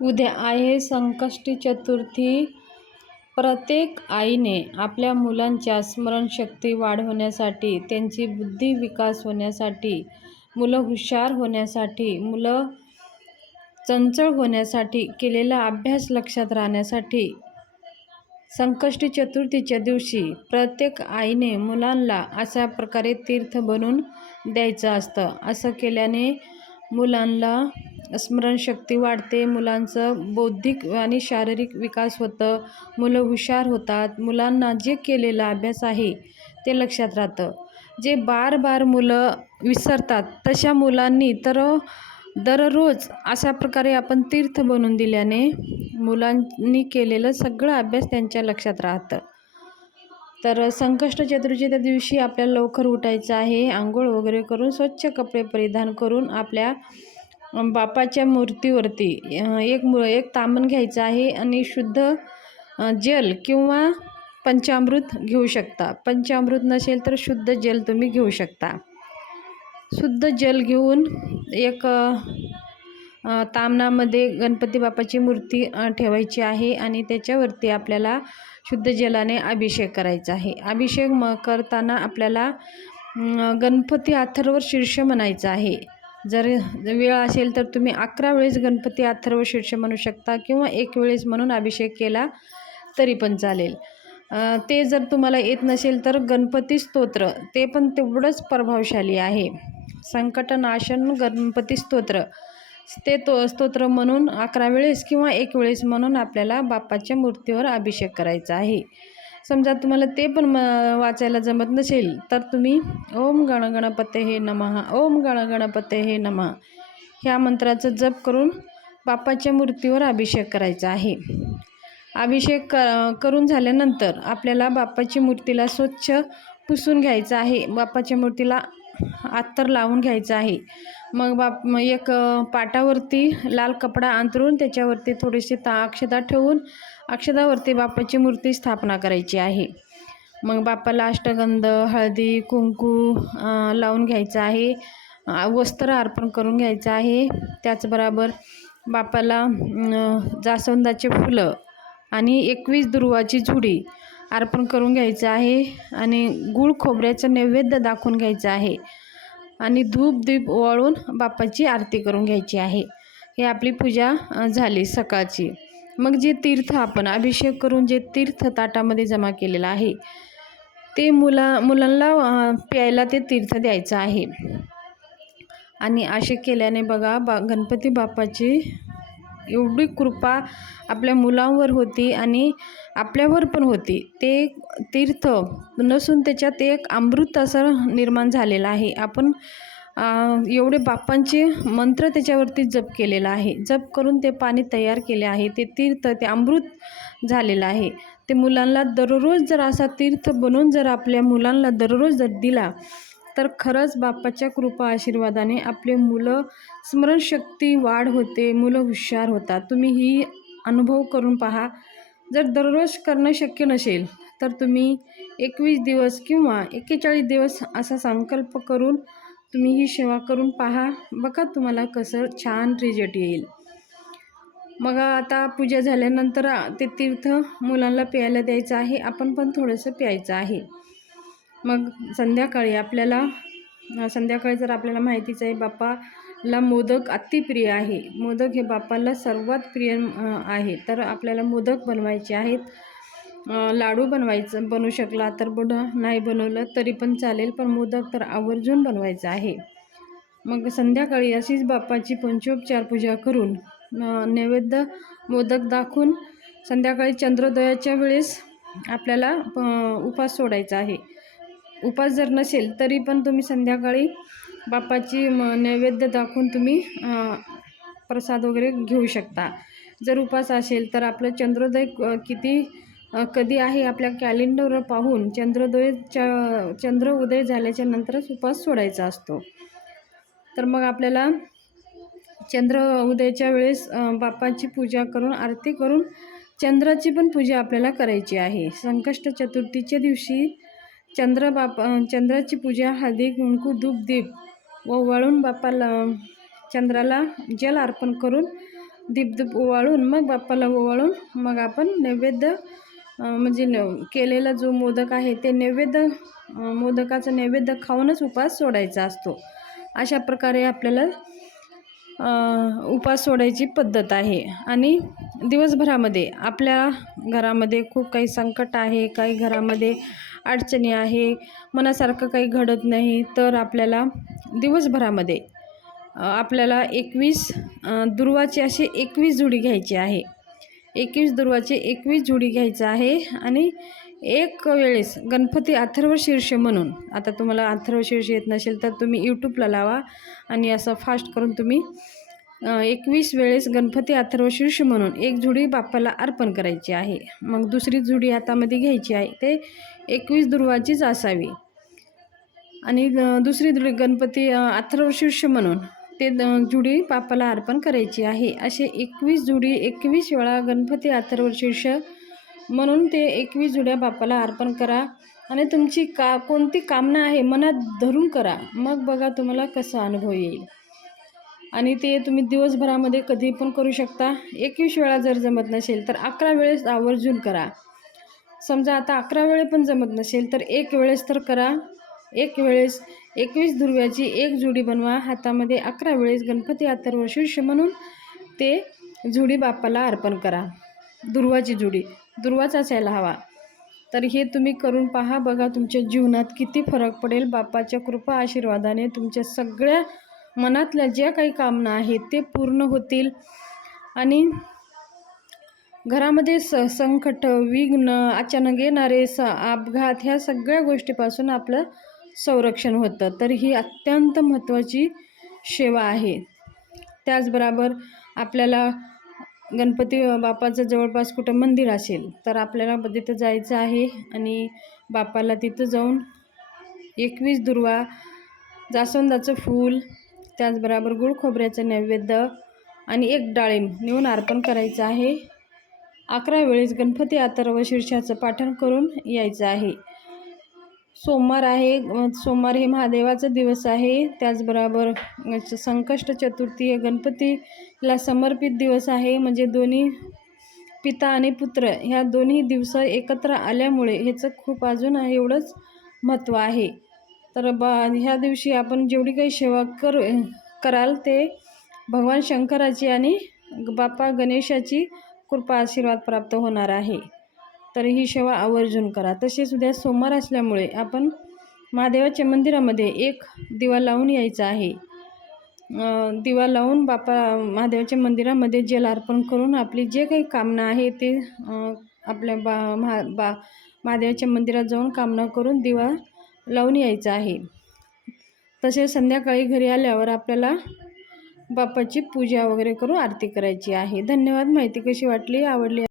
उद्या आहे संकष्टी चतुर्थी. प्रत्येक आईने आपल्या मुलांच्या स्मरणशक्ती वाढवण्यासाठी त्यांची बुद्धी विकास होण्यासाठी मुलं हुशार होण्यासाठी मुलं चंचळ होण्यासाठी केलेला अभ्यास लक्षात राहण्यासाठी संकष्टी चतुर्थीच्या दिवशी प्रत्येक आईने मुलांना अशा प्रकारे तीर्थ बनवून द्यायचं असतं. असं केल्याने मुलांना स्मरणशक्ती वाढते मुलांचं बौद्धिक आणि शारीरिक विकास होतं मुलं हुशार होतात मुलांना जे केलेला अभ्यास आहे ते लक्षात राहतं. जे बार बार मुलं विसरतात तशा मुलांनी तर दररोज अशा प्रकारे आपण तीर्थ बनवून दिल्याने मुलांनी केलेलं सगळं अभ्यास त्यांच्या लक्षात राहतं. तर संकष्ट चतुर्थीच्या दिवशी आपल्याला लवकर उठायचं आहे. आंघोळ वगैरे करून स्वच्छ कपडे परिधान करून आपल्या बापाच्या मूर्तीवरती एक मु एक तांबण घ्यायचं आहे आणि शुद्ध जल किंवा पंचामृत घेऊ शकता. पंचामृत नसेल तर शुद्ध जल तुम्ही घेऊ शकता. शुद्ध जल घेऊन एक तामणामध्ये गणपती बाप्पाची मूर्ती ठेवायची आहे आणि त्याच्यावरती आपल्याला शुद्ध जलाने अभिषेक करायचा आहे. अभिषेक म करताना आपल्याला गणपती अथर्व शीर्ष म्हणायचं आहे. जर वेळ असेल तर तुम्ही अकरा वेळेस गणपती अथर्व शीर्ष म्हणू शकता किंवा एक वेळेस म्हणून अभिषेक केला तरी पण चालेल. ते जर तुम्हाला येत नसेल तर गणपती स्तोत्र ते पण तेवढंच प्रभावशाली आहे. संकटनाशन गणपती स्तोत्र. ते तो स्तोत्र म्हणून अकरा वेळेस किंवा एक वेळेस म्हणून आपल्याला बाप्पाच्या मूर्तीवर अभिषेक करायचा आहे. समजा तुम्हाला ते पण म वाचायला जमत नसेल तर तुम्ही ओम गणगणपते हे नमः ओम गणगणपते हे नमः ह्या मंत्राचा जप करून बाप्पाच्या मूर्तीवर अभिषेक करायचा आहे. अभिषेक क करून झाल्यानंतर आपल्याला बाप्पाची मूर्तीला स्वच्छ पुसून घ्यायचं आहे. बाप्पाच्या मूर्तीला अत्तर लावून घ्यायचं आहे. मग बाप एक पाटावरती लाल कपडा अंतरून त्याच्यावरती थोडीशी ता अक्षदा ठेवून अक्षदावरती बापाची मूर्ती स्थापना करायची आहे. मग बापाला अष्टगंध हळदी कुंकू लावून घ्यायचं आहे. वस्त्र अर्पण करून घ्यायचं आहे. त्याचबरोबर बापाला जास्वंदाचे फुलं आणि एकवीस दुर्वाची झुडी अर्पण करून घ्यायचं आहे आणि गूळ खोबऱ्याचं नैवेद्य दाखवून घ्यायचं आहे. आणि धूप दीप वळून बाप्पाची आरती करून घ्यायची आहे. ही आपली पूजा झाली सकाळची. मग जे तीर्थ आपण अभिषेक करून जे तीर्थ ताटामध्ये जमा केलेलं आहे ते मुला मुलांना प्यायला ते तीर्थ द्यायचं आहे. आणि असे केल्याने बघा बा गणपती बाप्पाची एवढी कृपा आपल्या मुलांवर होती आणि आपल्यावर पण होती. ते तीर्थ नसून त्याच्यात एक अमृत असं निर्माण झालेलं आहे. आपण एवढे बाप्पांचे मंत्र त्याच्यावरती जप केलेला आहे. जप करून ते पाणी तयार केले आहे. ते तीर्थ ते अमृत झालेलं आहे. ते मुलांना दररोज जर असा तीर्थ बनवून जर आपल्या मुलांना दररोज जर दिला तर खरंच बाप्पाच्या कृपा आशीर्वादाने आपले मुलं स्मरणशक्ती वाढ होते मुलं हुशार होतात. तुम्ही ही अनुभव करून पहा. जर दररोज करणं शक्य नसेल तर तुम्ही एकवीस दिवस किंवा एक्केचाळीस दिवस असा संकल्प करून तुम्ही ही सेवा करून पहा. बघा तुम्हाला कसं छान रिजल्ट येईल. मग आता पूजा झाल्यानंतर ते तीर्थ मुलांना प्यायला द्यायचं आहे. आपण पण थोडंसं प्यायचं आहे. मग संध्याकाळी आपल्याला संध्याकाळी जर आपल्याला माहितीच आहे बाप्पाला मोदक अतिप्रिय आहे. मोदक हे बाप्पाला सर्वात प्रिय आहे. तर आपल्याला मोदक बनवायचे आहेत. लाडू बनवायचं बनवू शकला तर बड नाही बनवलं तरी पण चालेल पण मोदक तर आवर्जून बनवायचं आहे. मग संध्याकाळी अशीच बाप्पाची पंचोपचार पूजा करून नैवेद्य मोदक दाखवून संध्याकाळी चंद्रोदयाच्या वेळेस आपल्याला उपास सोडायचा आहे. उपास जर नसेल तरी पण तुम्ही संध्याकाळी बाप्पाची म नैवेद्य दाखवून तुम्ही प्रसाद वगैरे घेऊ शकता. जर उपास असेल तर आपलं चंद्रोदय किती कधी आहे आपल्या कॅलेंडरवर पाहून चंद्रोदयच्या चंद्र उदय झाल्याच्या नंतरच उपास सोडायचा असतो. तर मग आपल्याला चंद्र उदयाच्या वेळेस बाप्पाची पूजा करून आरती करून चंद्राची पण पूजा आपल्याला करायची आहे. संकष्ट चतुर्थीच्या दिवशी चंद्र बाप चंद्राची पूजा हळदी कुंकू धूप दीप व वळून बाप्पाला चंद्राला जल अर्पण करून दीपदूप ओवाळून मग बाप्पाला ओवाळून मग आपण नैवेद्य म्हणजे न केलेला जो मोदक आहे ते नैवेद्य मोदकाचा नैवेद्य खाऊनच उपास सोडायचा असतो. अशा प्रकारे आपल्याला उपास सोडायची पद्धत आहे. आणि दिवसभरामध्ये आपल्या घरामध्ये खूप काही संकट आहे काही घरामध्ये अडचणी आहे मनासारखं काही घडत नाही तर आपल्याला दिवसभरामध्ये आपल्याला एकवीस दुर्वाची अशी एकवीस जुडी घ्यायची आहे. एकवीस दुर्वाची एकवीस जुडी घ्यायचं आहे आणि एक वेळेस गणपती अथर्व शीर्ष म्हणून आता तुम्हाला अथर्व शीर्ष येत नसेल तर तुम्ही यूट्यूबला लावा आणि असं फास्ट करून तुम्ही एकवीस वेळेस गणपती अथर्व शीर्ष म्हणून एक जुडी बाप्पाला अर्पण करायची आहे. मग दुसरी जुडी हातामध्ये घ्यायची आहे. ते एकवीस दुर्वाचीच असावी. आणि दुसरी जुडी गणपती अथर्वशीर्ष अथर्व शीर्ष म्हणून ते जुडी बाप्पाला अर्पण करायची आहे. असे एकवीस जुडी एकवीस वेळा गणपती अथर्व शीर्ष म्हणून ते एकवीस जुड्या बापाला अर्पण करा आणि तुमची का कोणती कामना आहे मनात धरून करा. मग बघा तुम्हाला कसा अनुभव येईल. आणि ते तुम्ही दिवसभरामध्ये कधी पण करू शकता. एकवीस वेळा जर जमत नसेल तर अकरा वेळेस आवर्जून करा. समजा आता अकरा वेळे पण जमत नसेल तर एक वेळेस तर करा. एक वेळेस एकवीस दुर्व्याची एक जुडी बनवा. हातामध्ये अकरा वेळेस गणपती अथर्व शीर्ष म्हणून ते जुडी बाप्पाला अर्पण करा. दुर्वाची जुडी. दुर्वाच असायला हवा. तर हे तुम्ही करून पहा बघा तुमच्या जीवनात किती फरक पडेल. बाप्पाच्या कृपा आशीर्वादाने तुमच्या सगळ्या मनातल्या ज्या काही कामना आहेत ते पूर्ण होतील. आणि घरामध्ये स संकट विघ्न अचानक येणारे स अपघात ह्या सगळ्या गोष्टीपासून आपलं संरक्षण होतं. तर ही अत्यंत महत्त्वाची सेवा आहे. त्याचबरोबर आपल्याला गणपती बाप्पाचं जवळपास कुठं मंदिर असेल तर आपल्याला तिथं जायचं आहे आणि बाप्पाला तिथं जाऊन एकवीस दुर्वा जास्वंदाचं फूल त्याचबरोबर गुळ खोबऱ्याचं नैवेद्य आणि एक डाळिंब नेऊन अर्पण करायचं आहे. अकरा वेळेस गणपती अथर्व शीर्षाचं पाठण करून यायचं आहे. सोमवार आहे सोमवार हे महादेवाचा दिवस आहे. त्याचबरोबर संकष्ट चतुर्थी हे गणपतीला समर्पित दिवस आहे. म्हणजे दोन्ही पिता आणि पुत्र ह्या दोन्ही दिवस एकत्र आल्यामुळे ह्याचं खूप अजून एवढंच महत्त्व आहे. तर बा ह्या दिवशी आपण जेवढी काही सेवा करू कराल ते भगवान शंकराची आणि बाप्पा गणेशाची कृपा आशीर्वाद प्राप्त होणार आहे. तर ही सेवा आवर्जून करा. तसेच उद्या सोमवार असल्यामुळे आपण महादेवाच्या मंदिरामध्ये एक दिवा लावून यायचा आहे. दिवा लावून बापा महादेवाच्या मंदिरामध्ये जल अर्पण करून आपली जे काही कामना आहे ते आपल्या बा महा बा महादेवाच्या मंदिरात जाऊन कामना करून दिवा लावून यायचा आहे. तसेच संध्याकाळी घरी आल्यावर आपल्याला बापाची पूजा वगैरे करून आरती करायची आहे. धन्यवाद. माहिती कशी वाटली? आवडली